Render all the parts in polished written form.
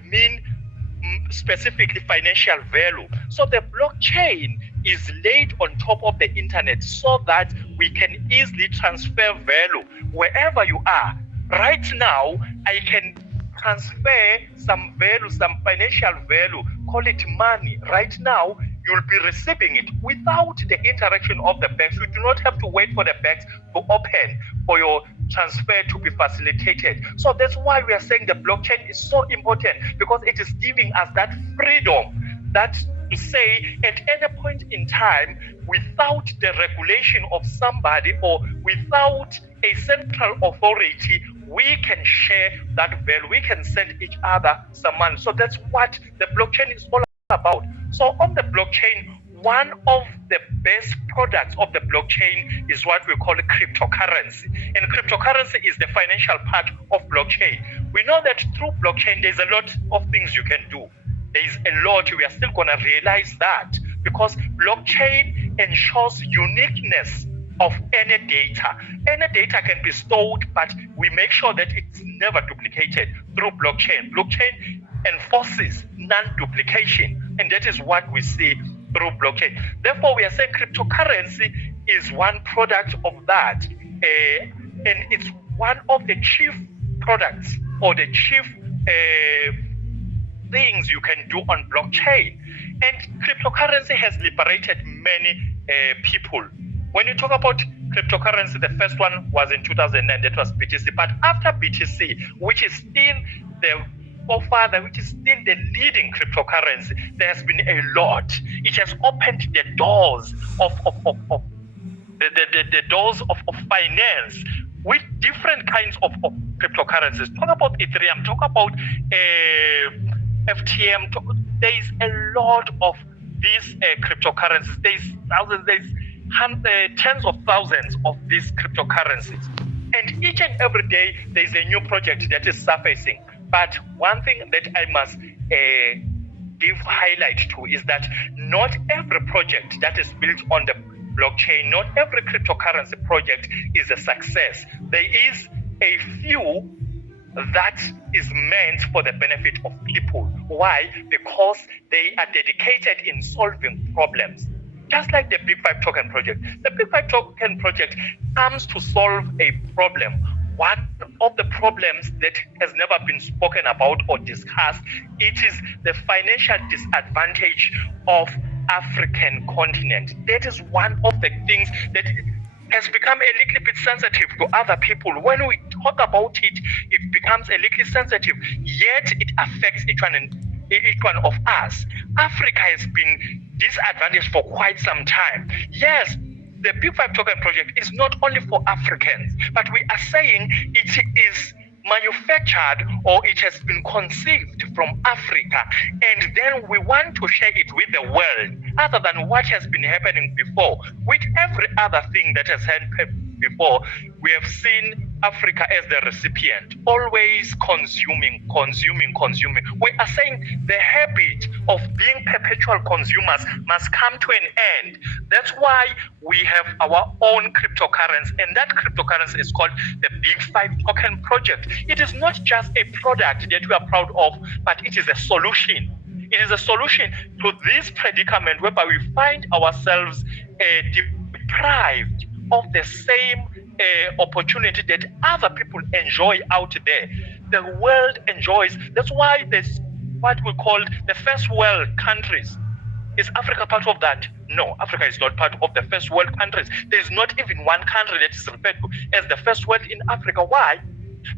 mean specifically financial value. So the blockchain is laid on top of the internet so that we can easily transfer value wherever you are. Right now, I can transfer some value, some financial value, call it money. Right now, you'll be receiving it without the interaction of the banks. You do not have to wait for the banks to open for your transfer to be facilitated. So that's why we are saying the blockchain is so important, because it is giving us that freedom, that to say at any point in time, without the regulation of somebody or without a central authority, we can share that value, we can send each other some money. So that's what the blockchain is all about. So on the blockchain, one of the best products of the blockchain is what we call cryptocurrency. And cryptocurrency is the financial part of blockchain. We know that through blockchain, there's a lot of things you can do. There's a lot, we are still going to realize that, because blockchain ensures uniqueness of any data. Any data can be stored, but we make sure that it's never duplicated through blockchain. Blockchain enforces non-duplication, and that is what we see through blockchain. Therefore, we are saying cryptocurrency is one product of that, and it's one of the chief products or the chief things you can do on blockchain. And cryptocurrency has liberated many people. When you talk about cryptocurrency, the first one was in 2009, that was BTC. But after BTC, which is still the forefather, which is still the leading cryptocurrency, there has been a lot. It has opened the doors of the doors of finance with different kinds of cryptocurrencies. Talk about Ethereum, talk about FTM. There's a lot of these cryptocurrencies. There's thousands, there's tens of thousands of these cryptocurrencies. And each and every day, there's a new project that is surfacing. But one thing that I must give highlight to is that not every project that is built on the blockchain, not every cryptocurrency project is a success. There is a few that is meant for the benefit of people. Why? Because they are dedicated in solving problems. Just like the Big Five Token Project. The Big Five Token Project comes to solve a problem. One of the problems that has never been spoken about or discussed, it is the financial disadvantage of African continent. That is one of the things that has become a little bit sensitive to other people. When we talk about it, it becomes a little sensitive, yet it affects each one of us. Africa has been disadvantaged for quite some time. Yes, the Big Five Token Project is not only for Africans, but we are saying it is manufactured or it has been conceived from Africa, and then we want to share it with the world, other than what has been happening before. With every other thing that has happened before, we have seen Africa as the recipient, always consuming. We are saying the habit of being perpetual consumers must come to an end. That's why we have our own cryptocurrency, and that cryptocurrency is called the Big Five Token Project. It is not just a product that we are proud of, but it is a solution. It is a solution to this predicament whereby we find ourselves deprived of the same opportunity that other people enjoy out there. The world enjoys. That's why there's what we call the first world countries. Is Africa part of that? No, Africa is not part of the first world countries. There is not even one country that is referred to as the first world in Africa. Why?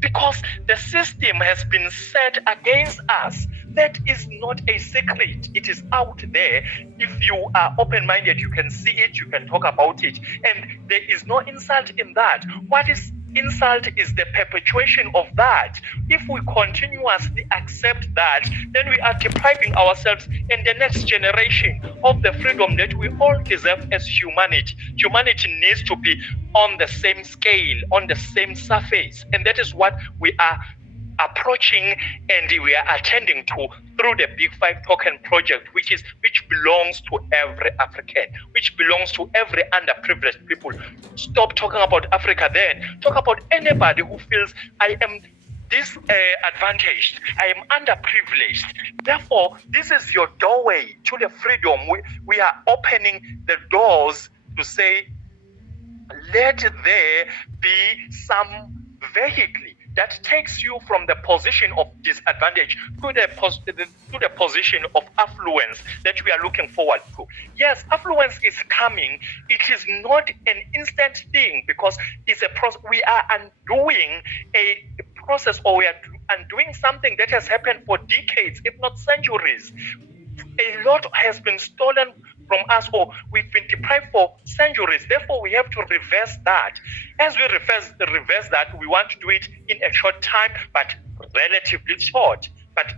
Because the system has been set against us. That is not a secret. It is out there. If you are open-minded, you can see it, you can talk about it. And there is no insult in that. What is insult is the perpetuation of that. If we continuously accept that, then we are depriving ourselves and the next generation of the freedom that we all deserve as humanity. Humanity needs to be on the same scale, on the same surface. And that is what we are approaching and we are attending to through the Big Five Token Project, which belongs to every African, which belongs to every underprivileged people. Stop talking about Africa then. Talk about anybody who feels I am disadvantaged. I am underprivileged. Therefore, this is your doorway to the freedom. We are opening the doors to say, let there be some vehicle that takes you from the position of disadvantage to the position of affluence that we are looking forward to. Yes, affluence is coming. It is not an instant thing because it's a process. We are undoing a process, or we are undoing something that has happened for decades, if not centuries. A lot has been stolen from us, or we've been deprived for centuries. Therefore, we have to reverse that. As we reverse that, we want to do it in a short time, but relatively short, but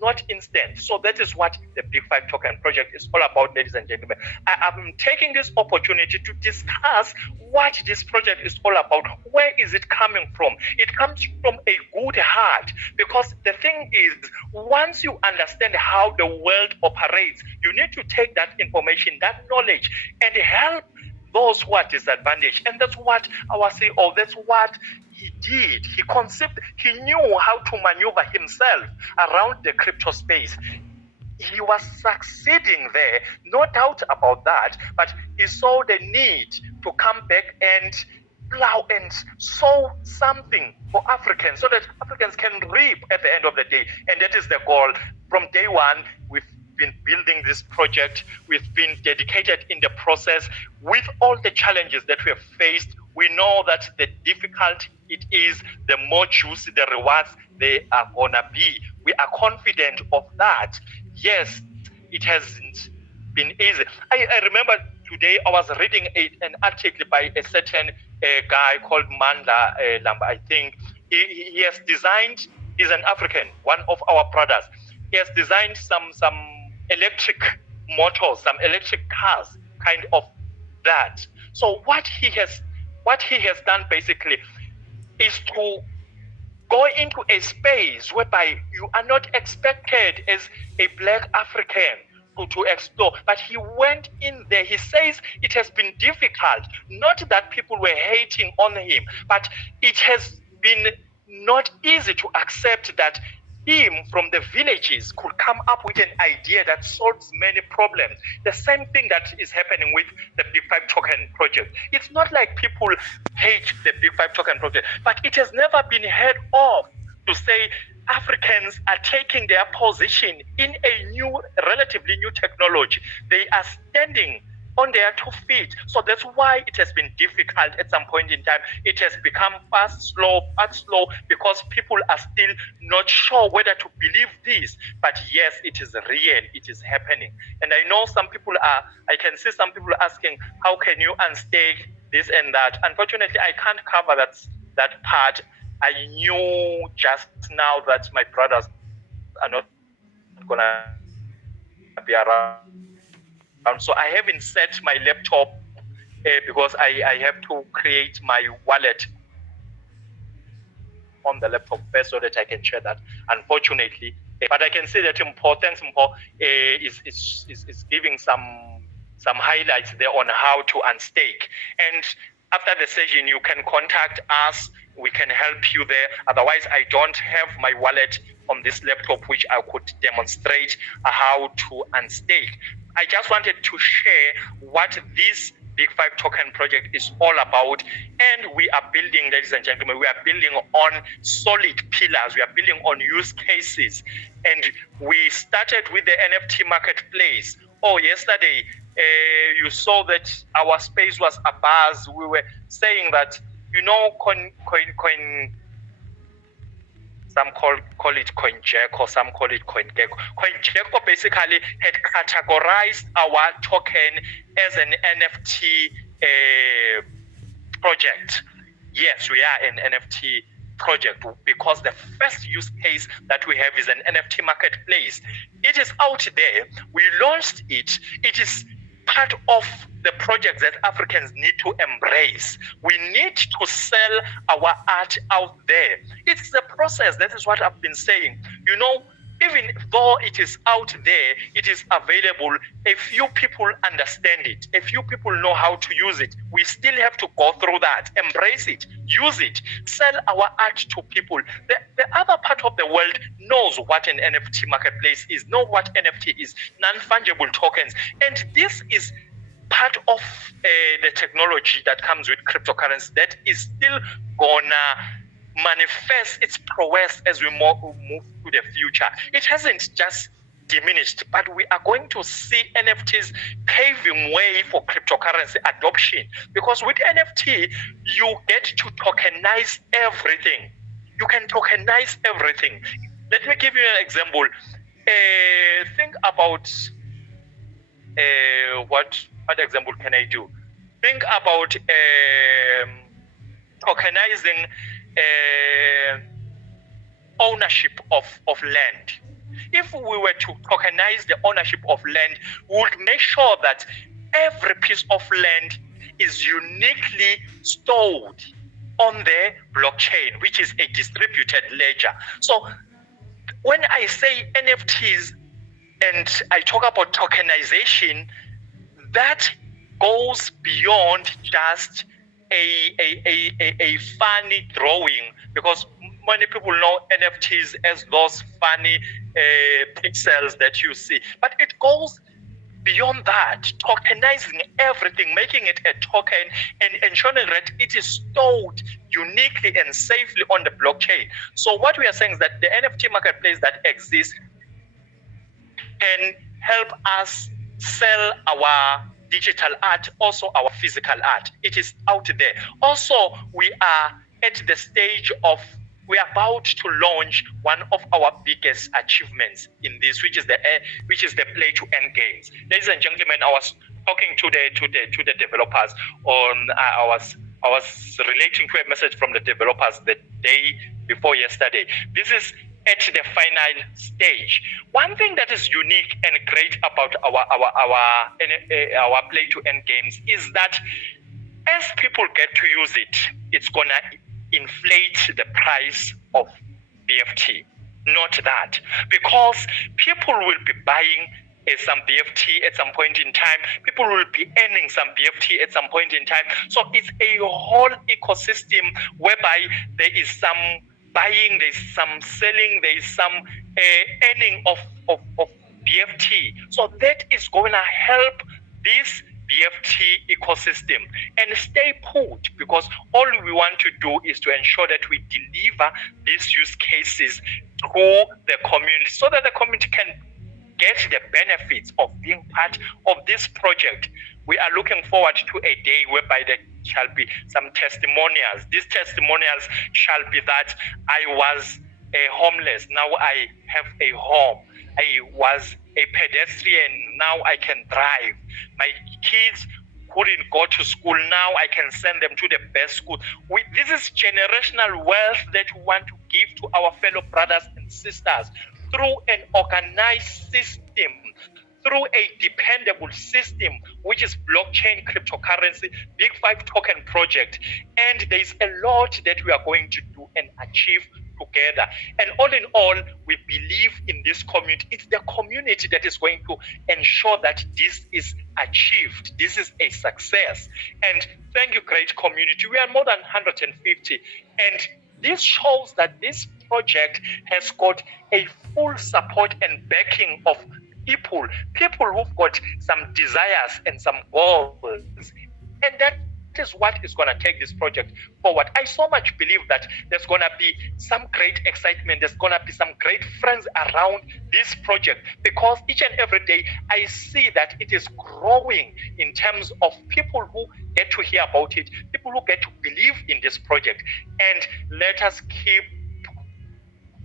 not instant. So that is what the Big Five Token Project is all about, ladies and gentlemen. I am taking this opportunity to discuss what this project is all about. Where is it coming from? It comes from a good heart, because the thing is, once you understand how the world operates, you need to take that information, that knowledge, and help those who are disadvantaged. And that's what our CEO, that's what he did. He knew how to maneuver himself around the crypto space. He was succeeding there, no doubt about that, but he saw the need to come back and plow and sow something for Africans so that Africans can reap at the end of the day. And that is the goal. From day one, we've been building this project. We've been dedicated in the process. With all the challenges that we have faced, we know that the difficult it is, the more juicy the rewards they are gonna be. We are confident of that. Yes, it hasn't been easy. I remember today I was reading an article by a certain guy called Mandla Lamba. I think he has designed. He's an African, one of our brothers. He has designed some electric motors, some electric cars, kind of that. So what he has done basically is to go into a space whereby you are not expected as a Black African to explore. But he went in there. He says it has been difficult. Not that people were hating on him, but it has been not easy to accept that him from the villages could come up with an idea that solves many problems. The same thing that is happening with the Big Five Token Project. It's not like people hate the Big Five Token Project, but it has never been heard of to say Africans are taking their position in a relatively new technology. They are standing on their 2 feet. So that's why it has been difficult at some point in time. It has become fast, slow, because people are still not sure whether to believe this. But yes, it is real. It is happening. And I know I can see some people asking, how can you unstake this and that? Unfortunately, I can't cover that part. I knew just now that my brothers are not going to be around. So I haven't set my laptop because I have to create my wallet on the laptop first so that I can share that, unfortunately. But I can say that thanks Mpo is giving some highlights there on how to unstake. And after the session, you can contact us. We can help you there. Otherwise, I don't have my wallet on this laptop, which I could demonstrate how to unstake. I just wanted to share what this Big Five Token Project is all about. And we are building, ladies and gentlemen, we are building on solid pillars. We are building on use cases. And we started with the NFT marketplace. Yesterday, you saw that our space was abuzz. We were saying that, some call it CoinJack, some call it CoinGecko. CoinJack basically had categorized our token as an NFT project. Yes, we are an NFT project because the first use case that we have is an NFT marketplace. It is out there. We launched it. It is part of the project that Africans need to embrace. We need to sell our art out there. It's the process. That is what I've been saying. even though it is out there, it is available, a few people understand it, a few people know how to use it. We still have to go through that, embrace it, use it, sell our art to people. The other part of the world knows what an NFT marketplace is, know what NFT is, non-fungible tokens. And this is part of the technology that comes with cryptocurrency that is still gonna manifest its prowess as we move to the future. It hasn't just diminished, but we are going to see NFTs paving way for cryptocurrency adoption, because with NFT you get to tokenize everything. You can tokenize everything. Let me give you an example. Think about what example can I do? Think about tokenizing ownership of land. If we were to tokenize the ownership of land, we would make sure that every piece of land is uniquely stored on the blockchain, which is a distributed ledger. So when I say NFTs and I talk about tokenization, that goes beyond just a funny drawing, because many people know NFTs as those funny pixels that you see, but it goes beyond that, tokenizing everything, making it a token and ensuring that it is stored uniquely and safely on the blockchain. So what we are saying is that the NFT marketplace that exists can help us sell our digital art, also our physical art. It is out there. Also, we are at the stage of, we are about to launch one of our biggest achievements in this, which is the play to earn games. Ladies and gentlemen, I was talking to the developers on I was relating to a message from the developers the day before yesterday. This is at the final stage. One thing that is unique and great about our play to earn games is that as people get to use it, it's gonna inflate the price of BFT. Not that, because people will be buying some BFT at some point in time. People will be earning some BFT at some point in time. So it's a whole ecosystem whereby there is some buying, there is some selling, there is some earning of BFT. So that is going to help this BFT ecosystem and stay put, because all we want to do is to ensure that we deliver these use cases through the community so that the community can get the benefits of being part of this project. We are looking forward to a day whereby there shall be some testimonials. These testimonials shall be that I was homeless, now I have a home. I was a pedestrian, now I can drive. My kids couldn't go to school, now I can send them to the best school. This is generational wealth that we want to give to our fellow brothers and sisters through an organized system, through a dependable system, which is blockchain, cryptocurrency, Big Five token project. And there's a lot that we are going to do and achieve together. And all in all, we believe in this community. It's the community that is going to ensure that this is achieved. This is a success. And thank you, great community. We are more than 150. And this shows that this project has got a full support and backing of people who've got some desires and some goals. And that is what is going to take this project forward. I so much believe that there's going to be some great excitement. There's going to be some great friends around this project, because each and every day I see that it is growing in terms of people who get to hear about it, people who get to believe in this project. And let us keep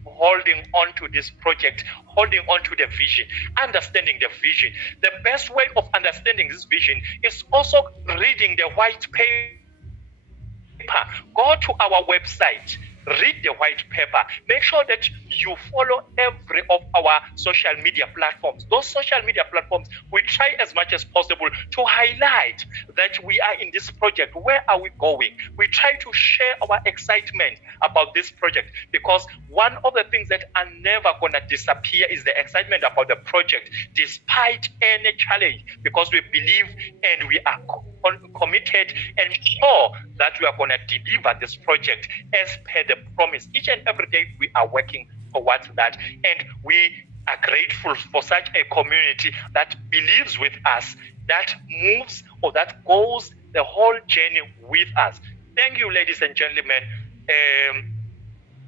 holding on to this project, holding on to the vision, understanding the vision. The best way of understanding this vision is also reading the white paper. Go to our website, read the white paper. Make sure that you follow every of our social media platforms. Those social media platforms, we try as much as possible to highlight that we are in this project. Where are we going? We try to share our excitement about this project, because one of the things that are never going to disappear is the excitement about the project, despite any challenge, because we believe and we are committed and sure that we are going to deliver this project as per the promise. Each and every day we are working towards that, and we are grateful for such a community that believes with us, that moves or that goes the whole journey with us. Thank you, ladies and gentlemen.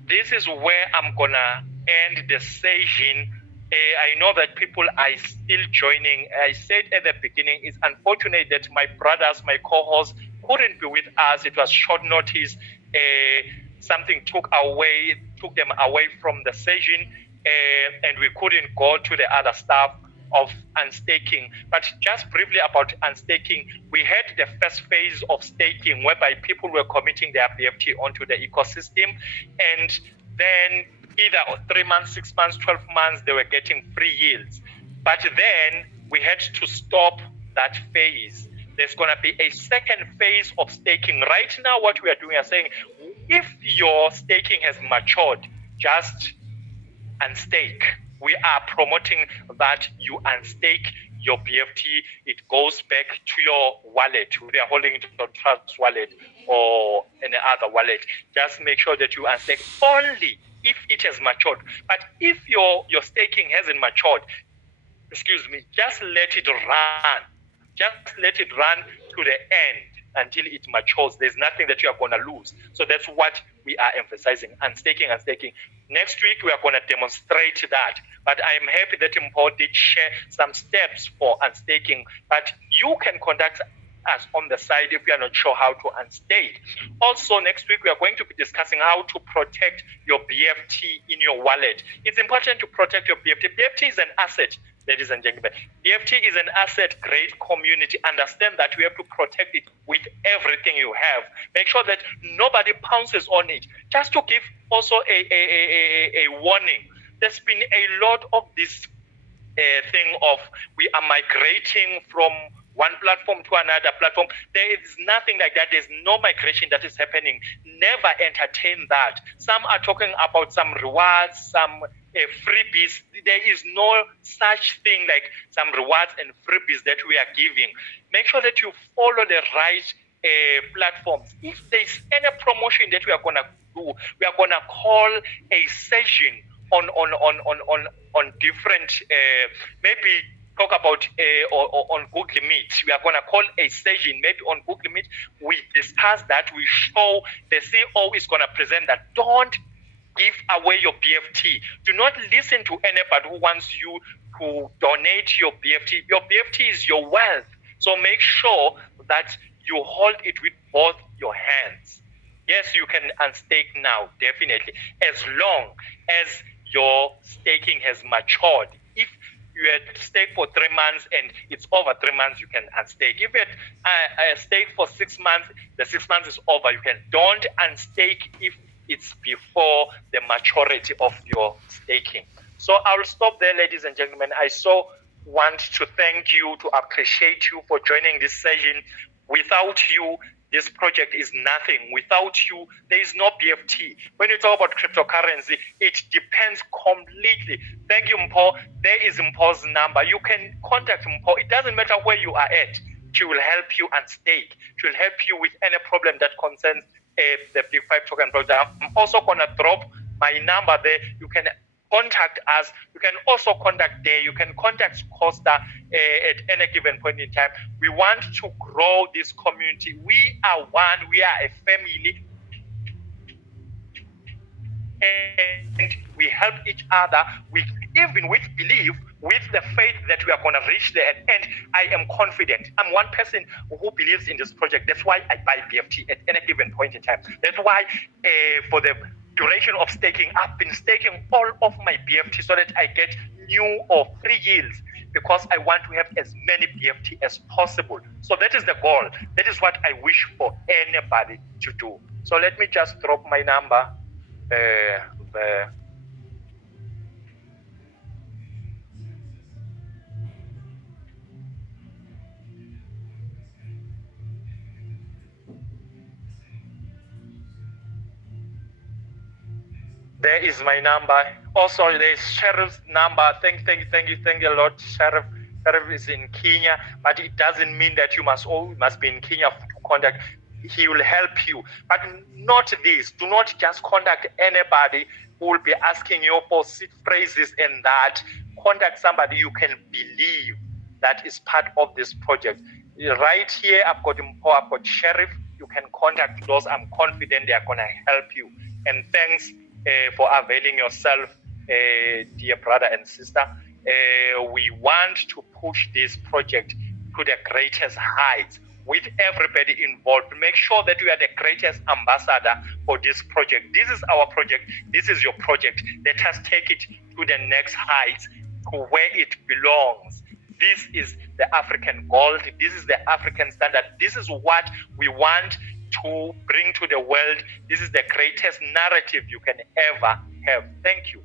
This is where I'm gonna end the session. I know that people are still joining. I said at the beginning, it's unfortunate that my brothers, my co-hosts, couldn't be with us. It was short notice. Something took them away from the session, and we couldn't go to the other stuff of unstaking. But just briefly about unstaking, we had the first phase of staking, whereby people were committing their BFT onto the ecosystem, and then either 3 months, 6 months, 12 months, they were getting free yields. But then we had to stop that phase. There's going to be a second phase of staking. Right now, what we are doing is saying, if your staking has matured, just unstake. We are promoting that you unstake your BFT. It goes back to your wallet. We are holding it on Trust Wallet or any other wallet. Just make sure that you unstake only if it has matured. But if your staking hasn't matured, just let it run. Just let it run to the end until it matures. There's nothing that you are going to lose. So that's what we are emphasizing, unstaking. Next week, we are going to demonstrate that. But I'm happy that Mpo did share some steps for unstaking. But you can contact us on the side if you are not sure how to unstake. Also, next week, we are going to be discussing how to protect your BFT in your wallet. It's important to protect your BFT. BFT is an asset, ladies and gentlemen. BFT is an asset, great community. Understand that we have to protect it with everything you have. Make sure that nobody pounces on it. Just to give also a warning, there's been a lot of this thing of we are migrating from one platform to another platform. There is nothing like that. There's no migration that is happening. Never entertain that. Some are talking about some rewards, some freebies. There is no such thing like some rewards and freebies that we are giving. Make sure that you follow the right platforms. If there's any promotion that we are going to do, we are going to call a session on different, maybe talk about on Google Meet. We are going to call a session maybe on Google Meet. We discuss that. We show the CEO is going to present that. Don't give away your BFT. Do not listen to anybody who wants you to donate your BFT. Your BFT is your wealth. So make sure that you hold it with both your hands. Yes, you can unstake now, definitely, as long as your staking has matured. If you had staked for 3 months and it's over 3 months, you can unstake. If you had staked for 6 months, the 6 months is over. You can don't unstake if it's before the maturity of your staking. So I'll stop there, ladies and gentlemen. I want to thank you, to appreciate you for joining this session. Without you, this project is nothing. Without you, there is no BFT. When you talk about cryptocurrency, it depends completely. Thank you, Mpo. There is Mpo's number. You can contact Mpo. It doesn't matter where you are at. She will help you unstake. She will help you with any problem that concerns the Big 5 token project. I'm also going to drop my number there. You can contact us. You can also contact Day. You can contact Costa at any given point in time. We want to grow this community. We are one. We are a family. And we help each other even with belief, with the faith that we are going to reach there. And I am confident. I'm one person who believes in this project. That's why I buy BFT at any given point in time. That's why for the duration of staking, I've been staking all of my BFT so that I get new or free yields, because I want to have as many BFT as possible. So that is the goal. That is what I wish for anybody to do. So let me just drop my number. There is my number. Also, there's Sheriff's number. Thank you a lot, Sheriff. Sheriff is in Kenya, but it doesn't mean that you must be in Kenya to contact. He will help you, but not this. Do not just contact anybody who will be asking you for seed phrases and that. Contact somebody you can believe that is part of this project. Right here, I've got Sheriff. You can contact those. I'm confident they are gonna help you. And thanks for availing yourself, dear brother and sister. We want to push this project to the greatest heights with everybody involved. Make sure that we are the greatest ambassador for this project. This is our project. This is your project. Let us take it to the next heights, to where it belongs. This is the African gold. This is the African standard. This is what we want to bring to the world. This is the greatest narrative you can ever have. Thank you.